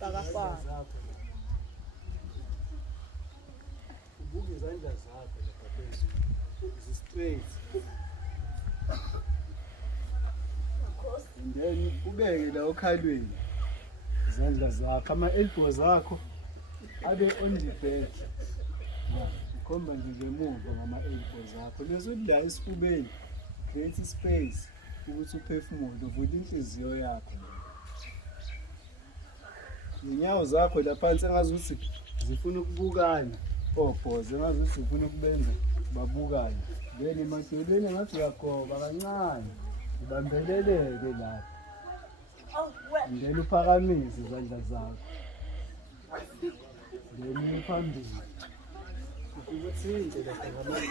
bakafana. Ubuke izandla zakho lapha phezulu. Zi-straight. And then ubeke la okhalweni izandla zakho, ama-elbows akho abe on the back. Ukhomba nje ngemuva ngama-elbows akho. Leso la esifubeni create space ukuthi uphefumule, uvule inhliziyo yakho. Inyawo zakho la phansi engazuthi zifuna ukubukana, obhoze engazuthi zifuna ukubenza babukane. Then emadolweni engathi uyagoba kancane, ubambeleleke lapha. And then uphakamise izandla zakho. Then uye phambili. Ukuthi indlela asikhulumi.